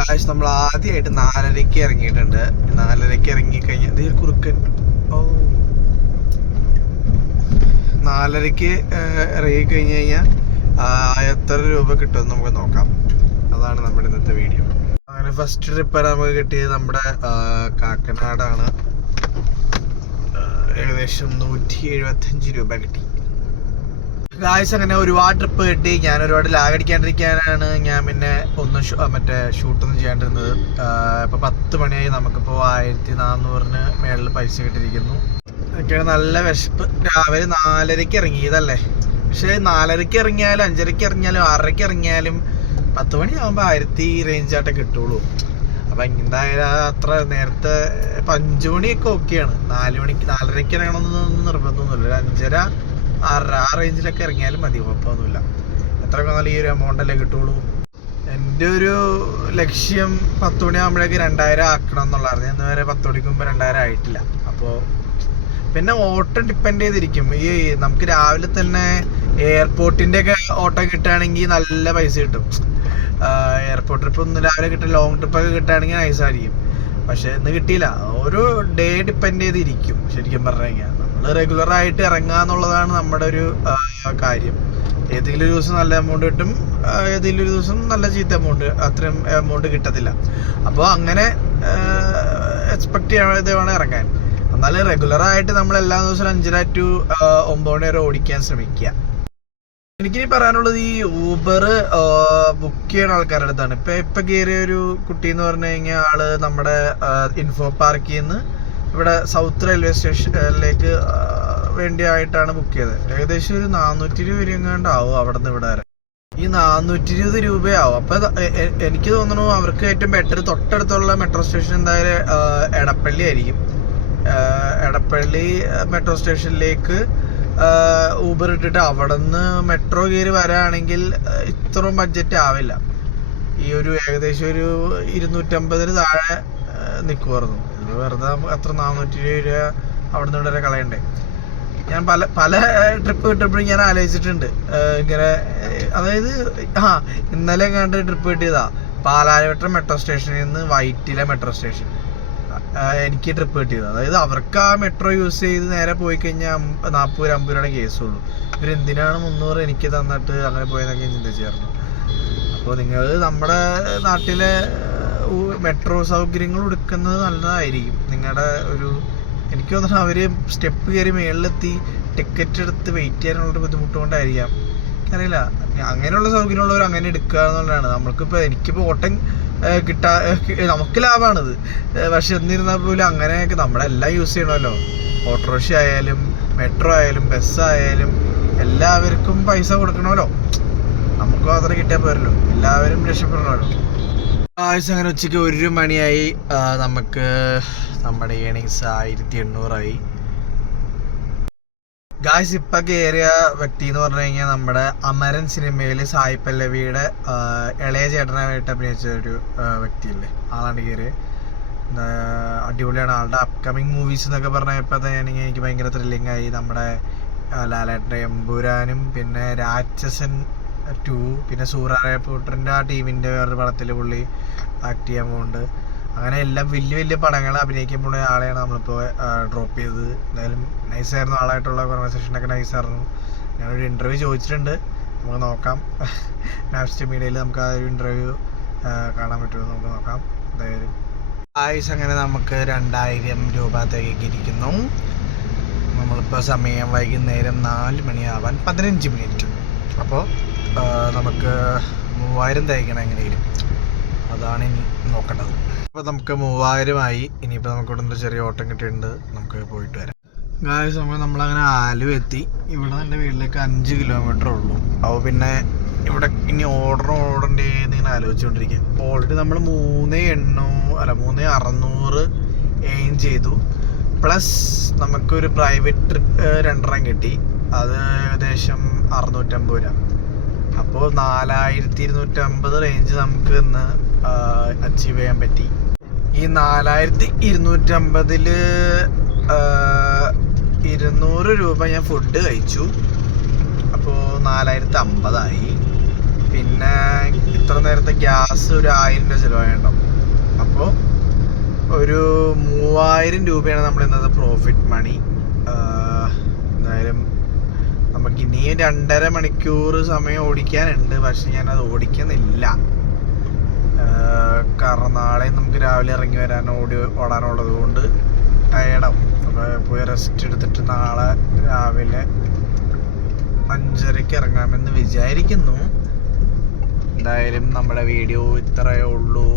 Guys നമ്മൾ ആദ്യമായിട്ട് നാലരയ്ക്ക് ഇറങ്ങിയിട്ടുണ്ട്. നാലരയ്ക്ക് ഇറങ്ങി കഴിഞ്ഞാൽ ഇതിൽ കുറുക്കൻ. ഓ. നാലരയ്ക്ക് ഇറങ്ങി കഴിഞ്ഞ് കഴിഞ്ഞാൽ എത്ര രൂപ കിട്ടുമെന്ന് നമുക്ക് നോക്കാം. അതാണ് നമ്മുടെ ഇന്നത്തെ വീഡിയോ. അങ്ങനെ ഫസ്റ്റ് ട്രിപ്പ് നമുക്ക് കിട്ടിയത് നമ്മുടെ കാക്കനാടാണ്. ഏകദേശം നൂറ്റി എഴുപത്തഞ്ച് രൂപ കിട്ടി. ഗായ്സ് അങ്ങനെ ഒരുപാട് ട്രിപ്പ് കിട്ടി. ഞാൻ ഒരുപാട് ലാഗ് അടിക്കാണ്ടിരിക്കാനാണ്. ഞാൻ പിന്നെ ഒന്ന് മറ്റേ ഷൂട്ടൊന്നും ചെയ്യാണ്ടിരുന്നത്. ഇപ്പൊ പത്ത് മണിയായി നമുക്കിപ്പോ ആയിരത്തി നാന്നൂറിന് മേളിൽ പൈസ കിട്ടിയിരിക്കുന്നു. ഒക്കെയാണ് നല്ല വിശപ്പ്. രാവിലെ നാലരയ്ക്ക് ഇറങ്ങിയതല്ലേ? പക്ഷെ നാലരയ്ക്ക് ഇറങ്ങിയാലും അഞ്ചരയ്ക്ക് ഇറങ്ങിയാലും ആറരയ്ക്ക് ഇറങ്ങിയാലും പത്ത് മണിയാകുമ്പോൾ ആയിരത്തി റേഞ്ചായിട്ടേ കിട്ടുള്ളൂ. അപ്പൊ എന്തായാലും അത്ര നേരത്തെ ഇപ്പൊ അഞ്ചു മണിയൊക്കെ ഓക്കെയാണ് നാല് മണിക്ക് നാലരയ്ക്ക് ഇറങ്ങണമെന്നൊന്നും നിർബന്ധമൊന്നുമില്ല. ഒരു അഞ്ചര ആറര ആ റേഞ്ചിലൊക്കെ ഇറങ്ങിയാലും മതി കുഴപ്പമൊന്നുമില്ല. എത്ര നല്ല ഈ ഒരു എമൗണ്ട് അല്ലേ കിട്ടുള്ളൂ. എന്റെ ഒരു ലക്ഷ്യം പത്ത് മണിയാകുമ്പോഴേക്ക് രണ്ടായിരം ആക്കണം എന്നുള്ളതായിരുന്നു. ഇന്ന് വരെ പത്ത് മണിക്ക് മുമ്പ് രണ്ടായിരം ആയിട്ടില്ല. അപ്പോൾ പിന്നെ ഓട്ടം ഡിപ്പെൻഡ് ചെയ്തിരിക്കും. ഈ നമുക്ക് രാവിലെ തന്നെ എയർപോർട്ടിന്റെ ഒക്കെ ഓട്ടം കിട്ടുകയാണെങ്കിൽ നല്ല പൈസ കിട്ടും. എയർപോർട്ട് ട്രിപ്പ് ഒന്ന് രാവിലെ കിട്ടും ലോങ് ട്രിപ്പൊക്കെ കിട്ടുകയാണെങ്കിൽ നൈസായിരിക്കും പക്ഷെ ഇന്ന് കിട്ടിയില്ല. ഒരു ഡേ ഡിപ്പെൻഡ് ചെയ്തിരിക്കും ശരിക്കും പറഞ്ഞു കഴിഞ്ഞാൽ. റെഗുലർ ആയിട്ട് ഇറങ്ങുക എന്നുള്ളതാണ് നമ്മുടെ ഒരു കാര്യം. ഏതെങ്കിലും ഒരു ദിവസം നല്ല എമൗണ്ട് കിട്ടും ഏതെങ്കിലും ഒരു ദിവസം നല്ല ചീത്ത എമൗണ്ട് അത്രയും എമൗണ്ട് കിട്ടത്തില്ല. അപ്പോൾ അങ്ങനെ എക്സ്പെക്ട് ചെയ്യാതെ വേണം ഇറങ്ങാൻ. എന്നാലും റെഗുലർ ആയിട്ട് നമ്മൾ എല്ലാ ദിവസവും അഞ്ചര ടു ഒമ്പത് വരെ ഓടിക്കാൻ ശ്രമിക്കുക. എനിക്കിനി പറയാനുള്ളത് ഈ ഊബർ ബുക്ക് ചെയ്യുന്ന ആൾക്കാരുടെ അടുത്താണ്. ഇപ്പൊ ഇപ്പൊ കയറിയ ഒരു കുട്ടി എന്ന് പറഞ്ഞു കഴിഞ്ഞാൽ ആൾ നമ്മുടെ ഇൻഫോ പാർക്കിൽ നിന്ന് ഇവിടെ സൗത്ത് റെയിൽവേ സ്റ്റേഷനിലേക്ക് വേണ്ടിയായിട്ടാണ് ബുക്ക് ചെയ്തത്. ഏകദേശം ഒരു നാനൂറ്റി ഇരുപത് രൂപ എങ്ങാണ്ടാവും അവിടെ നിന്ന് ഇവിടെ വരെ. ഈ നാനൂറ്റി ഇരുപത് രൂപയാവും. അപ്പൊ എനിക്ക് തോന്നുന്നു അവർക്ക് ഏറ്റവും ബെറ്റർ തൊട്ടടുത്തുള്ള മെട്രോ സ്റ്റേഷൻ എന്തായാലും എടപ്പള്ളി ആയിരിക്കും. എടപ്പള്ളി മെട്രോ സ്റ്റേഷനിലേക്ക് ഊബർ ഇട്ടിട്ട് അവിടെ നിന്ന് മെട്രോ കയറി വരാണെങ്കിൽ ഇത്രയും ബഡ്ജറ്റ് ആവില്ല. ഈ ഒരു ഏകദേശം ഒരു ഇരുന്നൂറ്റമ്പതിന് താഴെ നിൽക്കുമായിരുന്നു ഇത് വെറുതെ അത്ര നാനൂറ്റി രൂപ അവിടെ നിന്ന് ഇവിടെ കളയണ്ടേ. ഞാൻ പല പല ട്രിപ്പ് കിട്ടുമ്പോഴും ഞാൻ ആലോചിച്ചിട്ടുണ്ട്. ഇങ്ങനെ അതായത് ആ ഇന്നലെ കണ്ട് ട്രിപ്പ് കിട്ടിയതാ. പാലാരിവട്ടം മെട്രോ സ്റ്റേഷനിൽ നിന്ന് വൈറ്റിലെ മെട്രോ സ്റ്റേഷൻ എനിക്ക് ട്രിപ്പ് കിട്ടിയത്. അതായത് അവർക്ക് ആ മെട്രോ യൂസ് ചെയ്ത് നേരെ പോയി കഴിഞ്ഞാൽ നാൽപ്പത് അമ്പത് രൂപയുടെ കേസുള്ളൂ ഇവരെന്തിനാണ് മുന്നൂറ് എനിക്ക് തന്നിട്ട് അങ്ങനെ പോയതൊക്കെ ചിന്തിച്ചായിരുന്നു. അപ്പോൾ നിങ്ങൾ നമ്മുടെ നാട്ടിലെ മെട്രോ സൗകര്യങ്ങൾ എടുക്കുന്നത് നല്ലതായിരിക്കും. നിങ്ങളുടെ ഒരു എനിക്ക് തോന്നുന്നു അവർ സ്റ്റെപ്പ് കയറി മേളിലെത്തി ടിക്കറ്റ് എടുത്ത് വെയിറ്റ് ചെയ്യാനുള്ളൊരു ബുദ്ധിമുട്ട് കൊണ്ടായിരിക്കാം അറിയില്ല അങ്ങനെയുള്ള സൗകര്യമുള്ളവർ അങ്ങനെ എടുക്കുക എന്നുള്ളതാണ്. നമ്മൾക്കിപ്പോൾ എനിക്കിപ്പോൾ ഓട്ടം കിട്ടാ നമുക്ക് ലാഭമാണിത് പക്ഷെ എന്നിരുന്നാൽ പോലും അങ്ങനെയൊക്കെ നമ്മളെല്ലാം യൂസ് ചെയ്യണമല്ലോ. ഓട്ടോറിക്ഷ ആയാലും മെട്രോ ആയാലും ബസ്സായാലും എല്ലാവർക്കും പൈസ കൊടുക്കണമല്ലോ. നമുക്ക് മാത്രം കിട്ടിയാൽ പോരല്ലോ. എല്ലാവരും രക്ഷപ്പെടണമല്ലോ. ആഴ്ച അങ്ങനെ ഉച്ചയ്ക്ക് ഒരു മണിയായി. നമുക്ക് നമ്മുടെ ഏണിങ്സ് ആയിരത്തി എണ്ണൂറായി. ഗായ്സ് ഇപ്പൊ കയറിയ വ്യക്തി എന്ന് പറഞ്ഞു കഴിഞ്ഞാൽ നമ്മുടെ അമരൻ സിനിമയിൽ സായി പല്ലവിയുടെ ഇളയ ചേട്ടനായിട്ട് അഭിനയിച്ച ഒരു വ്യക്തിയല്ലേ? ആളാണ് കയറിയത് അടിപൊളിയാണ്. ആളുടെ അപ്കമിങ് മൂവീസ് എന്നൊക്കെ പറഞ്ഞപ്പോൾ തന്നെ എനിക്ക് ഭയങ്കര ത്രില്ലിംഗ് ആയി. നമ്മുടെ ലാലേട്ടന്റെ എമ്പുരാനും പിന്നെ രാക്ഷസൻ ടു പിന്നെ സൂറാറേപ്പൂട്ടറിന്റെ ആ ടീമിന്റെ വേറൊരു പടത്തിൽ പുള്ളി ആക്ട് ചെയ്യാൻ പോകുന്നുണ്ട് അങ്ങനെ എല്ലാം വലിയ വലിയ പടങ്ങൾ അഭിനയിക്കാൻ പോകുന്ന ആളെയാണ് നമ്മളിപ്പോൾ ഡ്രോപ്പ് ചെയ്തത്. എന്തായാലും നൈസായിരുന്നു ആളായിട്ടുള്ള കോൺവെർസേഷനൊക്കെ നൈസായിരുന്നു ഞാനൊരു ഇന്റർവ്യൂ ചോദിച്ചിട്ടുണ്ട്. നമുക്ക് നോക്കാം. മാപ്സ്റ്റ് മീഡിയയിൽ നമുക്ക് ആ ഒരു ഇന്റർവ്യൂ കാണാൻ പറ്റുമോ നമുക്ക് നോക്കാം. എന്തായാലും. ആയുസ് അങ്ങനെ നമുക്ക് രണ്ടായിരം രൂപ തികക്കിയിരിക്കുന്നു നമ്മളിപ്പോൾ സമയം വൈകുന്നേരം നാല് മണിയാവാൻ പതിനഞ്ച് മിനിറ്റ് അപ്പോൾ നമുക്ക് മൂവായിരം തികക്കണം എങ്ങനെയും അതാണ് ഇനി നോക്കേണ്ടത്. അപ്പോൾ നമുക്ക് മൂവായിരമായി. ഇനിയിപ്പോൾ നമുക്ക് ഇവിടെ നിന്ന് ചെറിയ ഓട്ടം കിട്ടിയിട്ടുണ്ട്. നമുക്ക് പോയിട്ട് വരാം. ഗായസ് നമ്മൾ നമ്മളങ്ങനെ ആലുവ എത്തി. ഇവിടെ എന്റെ വീട്ടിലേക്ക് അഞ്ച് കിലോമീറ്റർ ഉള്ളൂ. അപ്പോൾ പിന്നെ ഇവിടെ ഇനി ഓർഡർ എന്ന് ഇങ്ങനെ ആലോചിച്ചുകൊണ്ടിരിക്കുക അപ്പോൾ ഓൾറെഡി നമ്മൾ മൂന്ന് എണ്ണൂ അല്ല മൂന്ന് അറുന്നൂറ് എയിം ചെയ്തു. പ്ലസ് നമുക്കൊരു പ്രൈവറ്റ് ട്രിപ്പ് രണ്ടെണ്ണം കിട്ടി. അത് ഏകദേശം അറുന്നൂറ്റമ്പത് രൂപ. അപ്പോൾ നാലായിരത്തി ഇരുന്നൂറ്റമ്പത് റേഞ്ച് നമുക്ക് ഇന്ന് അച്ചീവ് ചെയ്യാൻ പറ്റി. ഈ നാലായിരത്തി ഇരുന്നൂറ്റമ്പതിൽ ഇരുന്നൂറ് രൂപ ഞാൻ ഫുഡ് കഴിച്ചു. അപ്പോൾ നാലായിരത്തി അമ്പതായി പിന്നെ ഇത്ര നേരത്തെ ഗ്യാസ് ഒരു ആയിരം രൂപ ചിലവായിട്ടുണ്ടാവും. അപ്പോൾ ഒരു മൂവായിരം രൂപയാണ് നമ്മൾ ഇന്നത്തെ പ്രോഫിറ്റ് മണി എന്തായാലും നമുക്ക് ഇനിയും രണ്ടര മണിക്കൂർ സമയം ഓടിക്കാനുണ്ട് പക്ഷെ ഞാനത് ഓടിക്കുന്നില്ല. കാരണം നാളെ നമുക്ക് രാവിലെ ഇറങ്ങി വരാൻ ഓടി ഓടാനുള്ളത് കൊണ്ട് ടയർഡാവും. അപ്പോൾ പോയി റെസ്റ്റ് എടുത്തിട്ട് നാളെ രാവിലെ അഞ്ചരയ്ക്ക് ഇറങ്ങാമെന്ന് വിചാരിക്കുന്നു. എന്തായാലും നമ്മുടെ വീഡിയോ ഇത്രയേ ഉള്ളൂ.